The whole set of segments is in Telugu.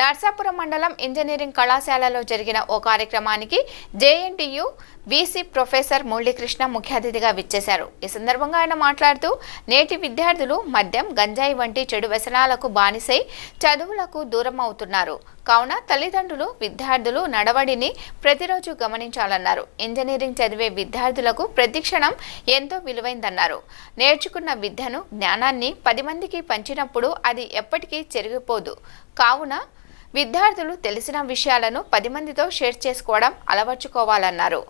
నర్సాపురం మండలం ఇంజనీరింగ్ కళాశాలలో జరిగిన ఓ కార్యక్రమానికి జేఎన్టీయూ వీసీ ప్రొఫెసర్ మురళీకృష్ణ ముఖ్య అతిథిగా విచ్చేశారు. ఈ సందర్భంగా ఆయన మాట్లాడుతూ నేటి విద్యార్థులు మద్యం, గంజాయి వంటి చెడు వ్యసనాలకు బానిసై చదువులకు దూరం అవుతున్నారు. కావున తల్లిదండ్రులు విద్యార్థులు నడవడిని ప్రతిరోజు గమనించాలన్నారు. ఇంజనీరింగ్ చదివే విద్యార్థులకు ప్రతి క్షణం ఎంతో విలువైందన్నారు. నేర్చుకున్న విద్యను, జ్ఞానాన్ని 10 మందికి పంచినప్పుడు అది ఎప్పటికీ చెరిగిపోదు. కావున విద్యార్థులు తెలిసిన విషయాలను 10 మందితో షేర్ చేసుకోవడం అలవర్చుకోవాలన్నారు.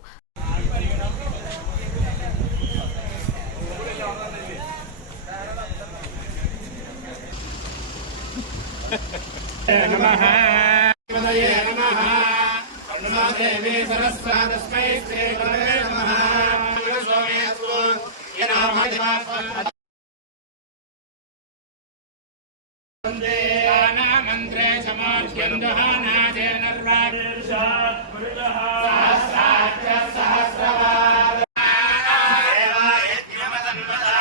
मंत्रे समाख्यन्दहानादे नर्वादिर्षात् पुरिलः सहस्राख्य सहस्रवाद एवा यज्ञमतन्वदा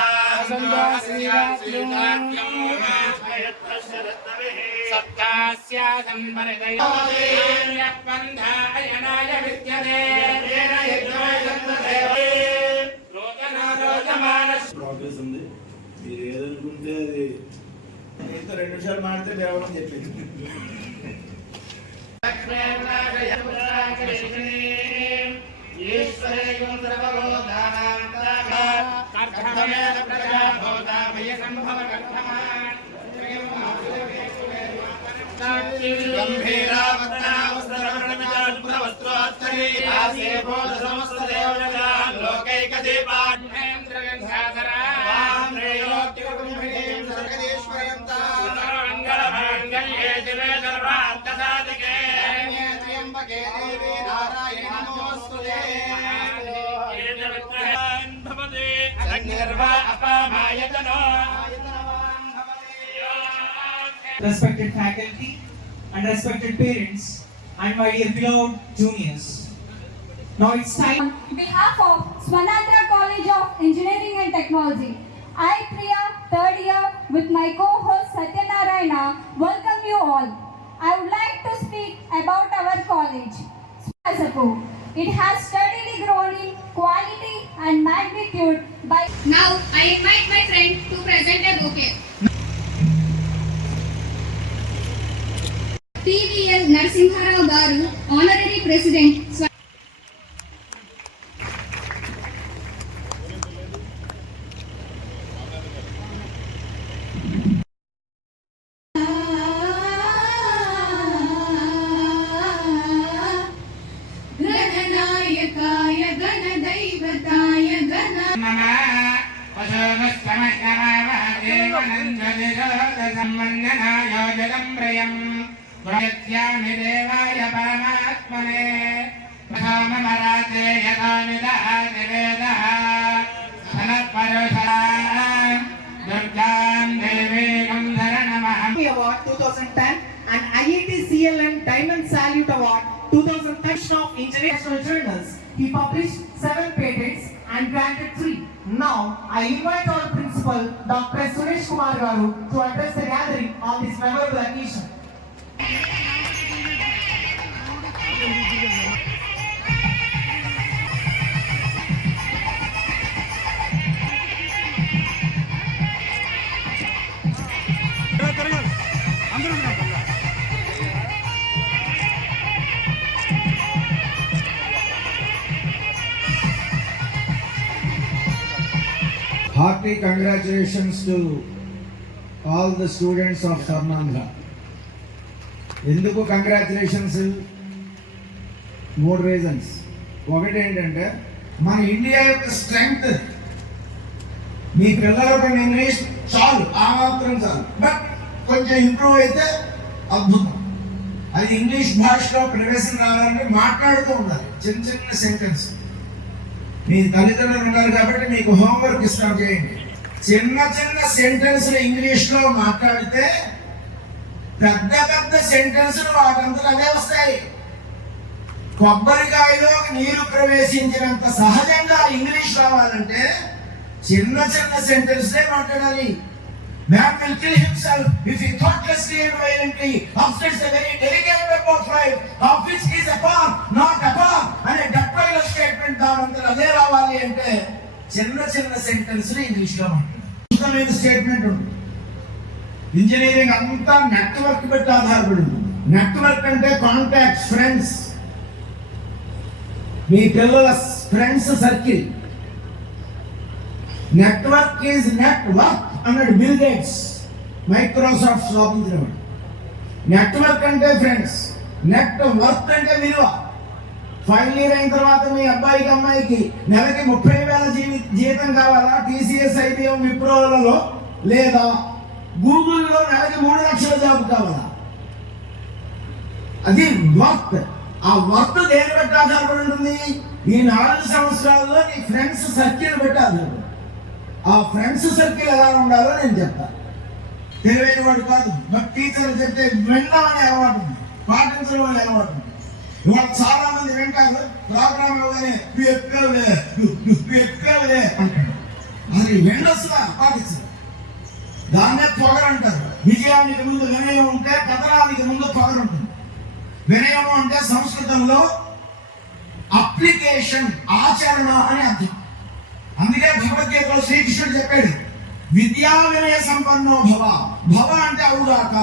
संवासीवाक्यं यत्तशरत्तविः सप्तास्यादम्बरदयोर्यक्बन्धायनाय विद्यते येन यज्ञमयन्तदेव रोचनारोचमानस् ప్రోగ్రెస్ ఉంది. మీరు ఏదనుకుంటే అది ఇంత 2 నిమిషాలు మాడితే దేవరం చెప్పింది. Respected faculty and respected parents and my dear beloved juniors. Now it's time. On behalf of Swanandra College of Engineering and Technology, I, Priya, third year, with my co-host Satyanarayana, welcome you all. I would like to speak about our college. It has steadily grown in quality and magnitude by... Now I invite my friend to present a bouquet. TVL Narsimharao Garu, Honorary President. गणनायकाय गणदैवताय गण प्रयत्यामि देवाय परमात्मने प्रथममराते यदानिदहाति वेदः धनपरुषां दुर्गां देवीं शरणमहम्. Award 2010 and IIT CLN Diamond Salute Award 2013 of International Journals. He published 7 patents and granted 3. Now I invite our principal Dr. Suresh Kumar Garu to address the gathering on this memorable occasion. Hearty congratulations to all the students of Swarnandra. ఎందుకు కంగ్రాచులేషన్స్? 3 రీజన్స్. ఒకటి ఏంటంటే మన ఇండియా యొక్క స్ట్రెంగ్త్. మీ పిల్లలకు ఇంగ్లీష్ చాలు, ఆ మాత్రం చాలు, బట్ కొంచెం ఇంప్రూవ్ అయితే అద్భుతం. అది ఇంగ్లీష్ భాషలో ప్రవేశం రావాలంటే మాట్లాడుతూ ఉండాలి. చిన్న చిన్న సెంటెన్స్. మీ తల్లిదండ్రులు ఉన్నారు కాబట్టి మీకు హోంవర్క్ ఇస్తాం, చేయండి. చిన్న చిన్న సెంటెన్స్లు ఇంగ్లీష్లో మాట్లాడితే పెద్ద పెద్ద సెంటెన్స్లు వాటంతా అదే వస్తాయి. కొబ్బరికాయలో నీరు ప్రవేశించినంత సహజంగా ఇంగ్లీష్ రావాలంటే చిన్న చిన్న సెంటెన్స్లే మాట్లాడాలి. Man will kill himself if he thoughtlessly and violently upsets a very delicate web of life, of which he is a part, not a part. అనే డబ్బైల స్టేట్మెంట్ దానంతా అదే రావాలి అంటే చిన్న చిన్న సెంటెన్స్ ఇంగ్లీష్ లో మాట్లాడాలి. స్టేట్మెంట్ ఉంటుంది. ఇంజనీరింగ్ అంతా నెట్వర్క్ పెట్టి ఆధారపడి ఉంటుంది. నెట్వర్క్ అంటే కాంటాక్ట్స్, ఫ్రెండ్స్, మీ పిల్లల friends circle. Network is network అన్నాడు బిల్ గేట్స్, మైక్రోసాఫ్ట్ స్థాపించినవాడు. నెట్వర్క్ అంటే ఫ్రెండ్స్, నెట్ వర్క్ అంటే విలువ. ఫైనల్ ఇయర్ అయిన తర్వాత మీ అబ్బాయికి అమ్మాయికి నెలకి 30,000 జీతం కావాలా టీసీఎస్, ఐబిఎం, విప్రోలలో, లేదా గూగుల్లో నెలకి 3 లక్షల జాబ్ కావాలా? అది వర్క్. ఆ వర్క్ దేని బట్టి ఆధారపడి ఉంటుంది? ఈ 4 సంవత్సరాల్లో నీ ఫ్రెండ్స్ సర్కిల్ బట్టి ఆధారపడి. ఆ ఫ్రెండ్స్ సర్కిల్ ఎలా ఉండాలో నేను చెప్తాను. తెలివైన వాడు కాదు, బట్ టీచర్లు చెప్తే వినడం అనే అలవాటు ఉంది, పాటించడం అనే అలవాటు ఉంది. ఇవాళ చాలా మంది వింటారు, ప్రోగ్రామ్ ఇవ్వగానే ఎక్కువలే అంటాడు. అది విండొస్లా పాటించదు. దాన్నే పొగరంటారు. విజయానికి ముందు వినయం ఉంటే పతనానికి ముందు పొగరుంటుంది. వినయం అంటే సంస్కృతంలో అప్లికేషన్, ఆచరణ అని అర్థం. అందుకే భగవద్గీతలో శ్రీకృష్ణుడు చెప్పాడు, విద్యా వినయ సంపన్నో భవ. భవ అంటే అవుగాక,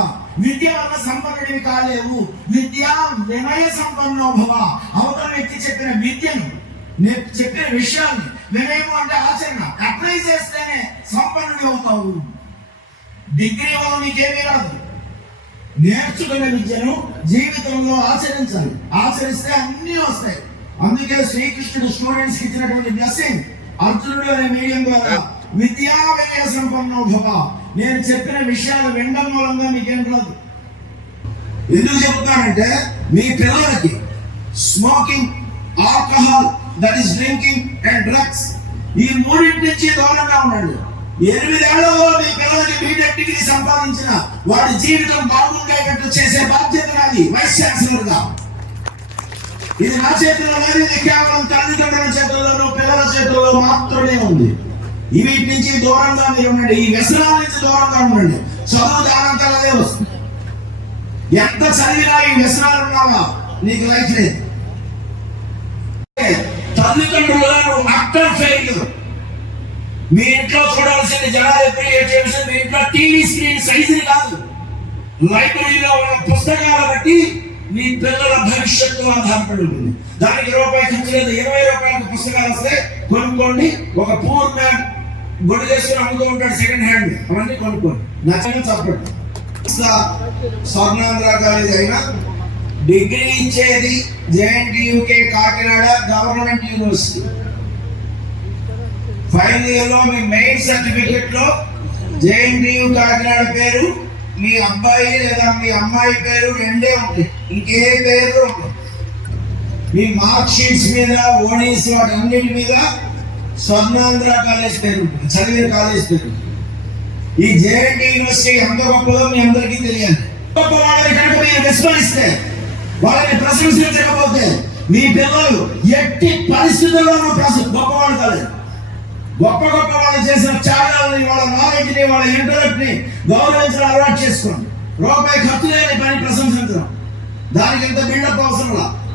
విద్య వల్ల సంపన్నుడివి కాలేవు. విద్యా వినయ సంపన్నో భవ. అవతల వ్యక్తి చెప్పిన విద్యను, చెప్పిన విషయాన్ని, వినయము అంటే ఆచరణ, అప్లై చేస్తేనే సంపన్నుడి అవుతావు. డిగ్రీ వల్ల నీకేమీ రాదు. నేర్చుకున్న విద్యను జీవితంలో ఆచరించాలి. ఆచరిస్తే అన్నీ వస్తాయి. అందుకే శ్రీకృష్ణుడు స్టూడెంట్స్ కి ఇచ్చినటువంటి బ్లెస్సింగ్, అర్జునుడు అనే మీడియం ద్వారా విద్యా వినయ సంపన్నో భవ. నేను చెప్పిన విషయాలు వినడం మూలంగా మీకేం రాదు. ఎందుకు చెప్తానంటే మీ పిల్లలకి smoking, alcohol, that is drinking and drugs, ఈ మూడింటి నుంచి దూరంగా ఉండండి. 8 ఏళ్లలో మీ పిల్లలకి బీటెక్ డిగ్రీ సంపాదించిన వాడి జీవితం బాగుండేటట్టు చేసే బాధ్యత నాది వైస్ ఛాన్సలర్ గా. ఇది నా చేతిలో లేదు, ఇది కేవలం తల్లిదండ్రుల చేతుల్లోనూ పిల్లల చేతుల్లో మాత్రమే ఉంది. వీటి నుంచి దూరంగా మీరు ఉండండి. ఈ వ్యసనాల నుంచి దూరంగా ఉండండి. చదువు దానంతా అదే వస్తుంది. ఎంత చదివినా ఈ వ్యసనాలు ఉన్నావా నీకు లైఫ్ లేదు. తల్లిదండ్రులను అక్టర్ ఫెయిల్యూర్. మీ ఇంట్లో చూడాల్సిన జనాలు క్రియేట్ చేయాల్సింది మీ ఇంట్లో టీవీ స్క్రీన్ సైజుని కాదు, లైబ్రరీలో ఉన్న పుస్తకాల బట్టి మీ పిల్లల భవిష్యత్తు ఆధారపడి ఉంటుంది. దానికి రూపాయి ఖర్చు లేదు. 20 రూపాయలకు పుస్తకాలు వస్తే కొనుక్కోండి. ఒక పూర్ మ్యాన్ గొడ్డు చేసుకుని అమ్ముతూ ఉంటాడు సెకండ్ హ్యాండ్, అవన్నీ కొనుక్కోండి. నచ్చిన సపోర్ట్. స్వర్ణాంధ్ర కాలేజ్ అయినా డిగ్రీ ఇచ్చేది JNTUK Kakinada government university. Final year లో మీ మెయిన్ సర్టిఫికెట్ లో జేఎన్టీయూ కాకినాడ పేరు, మీ అబ్బాయి లేదా మీ అమ్మాయి పేరు రెండే ఉంటాయి, ఇంకే పేరు ఉండదు. మీ మార్క్ షీట్స్ మీద, ఓనీస్, వాటన్నిటి మీద స్వర్ణాంధ్ర కాలేజ్ పేరు ఉంటుంది, చదివిన కాలేజ్ పేరు. ఈ జేఎన్టీ యూనివర్సిటీ ఎంత గొప్పదో మీ అందరికీ తెలియాలి. గొప్ప వాళ్ళని కనుక మీరు విస్మరిస్తే, వాళ్ళని ప్రశంసించకపోతే మీ పిల్లలు ఎట్టి పరిస్థితుల్లోనూ గొప్పవాళ్ళు కాలేదు. గొప్ప వాళ్ళు చేసిన త్యాగాలని, వాళ్ళ నాలెడ్జ్ ని, వాళ్ళ ఇంటలెక్ట్ ని గౌరవించడం అలవాటు చేసుకోండి. రూపాయి ఖర్చు లేని పని ప్రశంసించడం, దానికి ఎంత బిల్డప్ అవసరం.